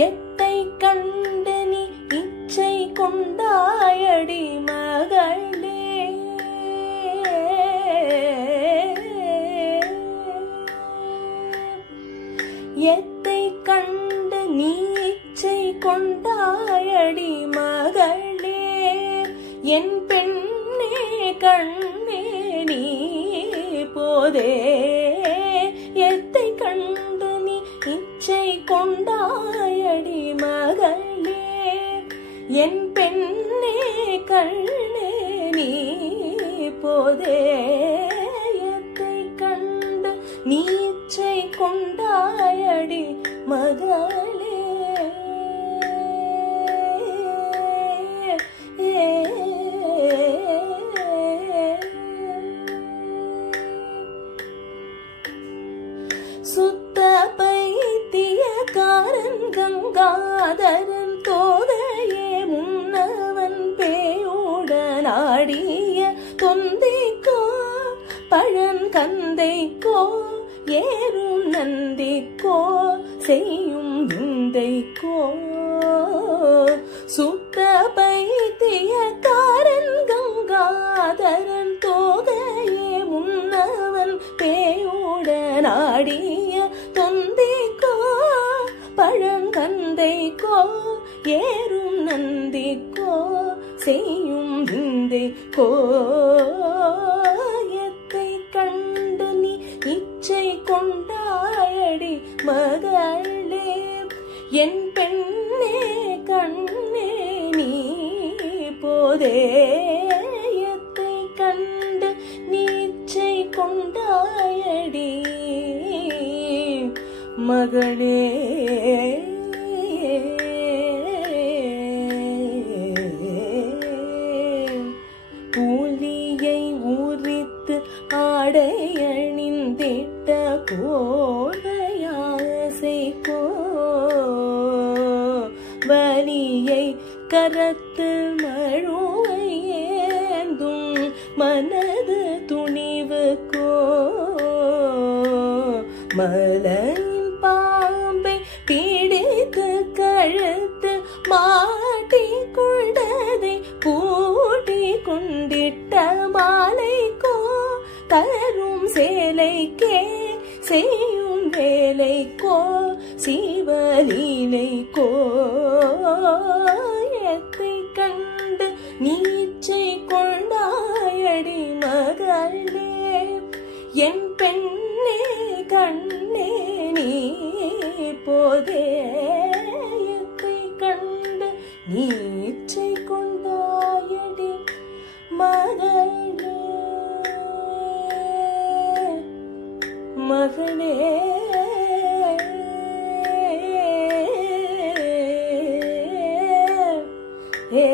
எத்தை கண்டு நீ இச்சை கொண்டாயடி மகளே. எத்தை கண்டு நீ இச்சை கொண்டாயடி மகளே. என் பெண்ணே கண்ணே நீ போதே. எத்தை கண்டு நீ இச்சை கொண்டாயடி மகளே. என் பெண்ணே கண்ணே நீ போதே. எத்தை கண்டு நீ இச்சை கொண்டாயடி மகளே. சுத்த பைத்தியக்காரன் கங்காதரன் தோதையே முன்னவன் பேயுடன் ஆடிய தொந்தைக்கோ பழன் கந்தைக்கோ ஏறும் நந்திக்கோ செய்யும் விந்தைக்கோ. சுத்த பைத்தியக்காரன் கங்காதரன் தோதையே முன்னவன் பேயுடன் ஆடிய தொந்தைக்கோ பழங்கந்தைக்கோ ஏறும் நந்திக்கோ செய்யும் விந்தைக்கோ. எத்தை கண்டு நீ இச்சை கொண்டாயடி மகளே. என் பெண்ணே கண்ணே நீ போதே. எத்தை கண்டு நீ இச்சை கொண்டாயடி மகளே. பூலியை உரித்து ஆடை அணிந்திட்ட கோடையாசைக்கோ வலியை கரத்து மழுவை ஏந்தும் மனது துணிவுக்கோ மலையின் பாம்பை பிடித்து கழுத்து மாட்டி கொண்டதை பூட்டி கொண்டிட்ட மாலைக்கோ தரும் சேலைக்கே செய்யும் வேலைக்கோ சிவலீலைக்கோ. எத்தை கண்டு நீச்சை கொண்டாயடி மகளே. என் பெண்ணே கண்ணே நீ போதே. எத்தை கண்டு நீச்சை கொண்டாயடி மகளே மகளே. ஏ